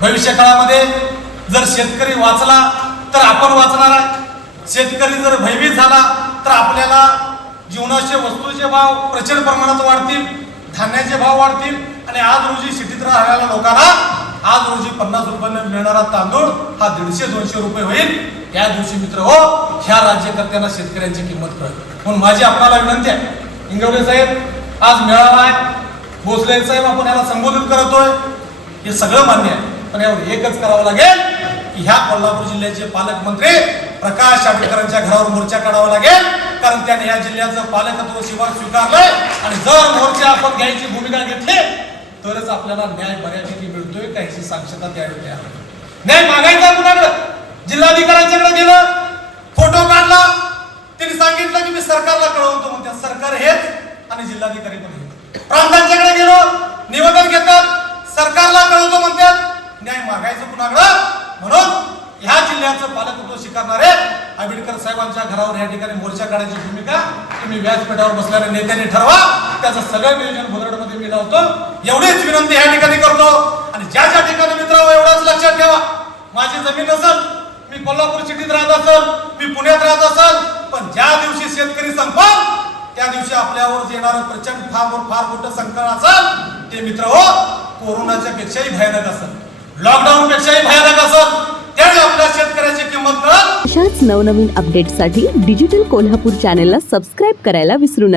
भविष्य काळामध्ये जर शेतकरी वाचला तर आपण वाचणार आहे. शेतकरी जर भयभीत झाला तर आपल्याला जीवनाचे वस्तूचे भाव प्रचंड प्रमाणात वाढतील, धान्याचे भाव वाढतील आणि आज रोजी सिटीत राहणाऱ्या लोकांना आज रोजी 50 रुपयाने मिळणारा तांदूळ हा 150-200 रुपये होईल. त्या दिवशी मित्र हो, ह्या राज्यकर्त्यांना शेतकऱ्यांची किंमत कळेल. म्हणून माझी आपल्याला विनंती आहे, इंगवले साहेब आज मेळावा आहे, भोसले साहेब आपण याला संबोधित करतोय, हे सगळं मान्य आहे, पण यावर एकच करावं लागेल की ह्या कोल्हापूर जिल्ह्याचे पालकमंत्री प्रकाश आंबेडकरांच्या घरावर मोर्चा काढावा लागेल. कारण त्याने या जिल्ह्याचं पालकत्व स्वीकारलंय आणि जर मोर्चा आपण घ्यायची भूमिका घेतली तरच आपल्याला न्याय बऱ्यापैकी मिळतोय का याची साक्षरता द्यावी. न्याय मागायचा कुणाकडे? जिल्हाधिकाऱ्यांच्याकडे गेलं, फोटो काढला, त्यांनी सांगितलं की मी सरकारला कळवतो म्हणतात. सरकार हेच आणि जिल्हाधिकारी पण हेच. प्रांतांच्याकडे गेलो, निवेदन घेतात, सरकारला कळवतो म्हणतात. न्याय मागायचं कुणाकडं? म्हणून ह्या जिल्ह्याचं पालकत्व स्वीकारणारे आंबेडकर साहेबांच्या घरावर या ठिकाणी मोर्चा काढायची भूमिका तुम्ही व्यासपीठावर बसलेल्या नेत्यांनी ठरवा. त्याचं सगळं नियोजन भोदरडमध्ये मी लावतो. एवढीच विनंती या ठिकाणी करतो. आणि ज्या ज्या ठिकाणी मित्रांनो एवढंच लक्षात ठेवा, माझी जमीन नसेल, मी कोल्हापूर सिटीत राहत असेल, मी पुण्यात राहत असेल, पण ज्या दिवशी शेतकरी संपल त्या दिवशी आपल्यावर येणारं प्रचंड फार मोठं संकट असेल ते मित्र हो कोरोनाच्या पेक्षाही भयानक असेल, लॉकडाऊन पेक्षाही भयानक असेल. त्यावेळी आपल्या शेतकऱ्याची किंमत कळेल. अशाच नवनवीन अपडेट्ससाठी डिजिटल कोल्हापूर चॅनेलला सबस्क्राईब करायला विसरू नका.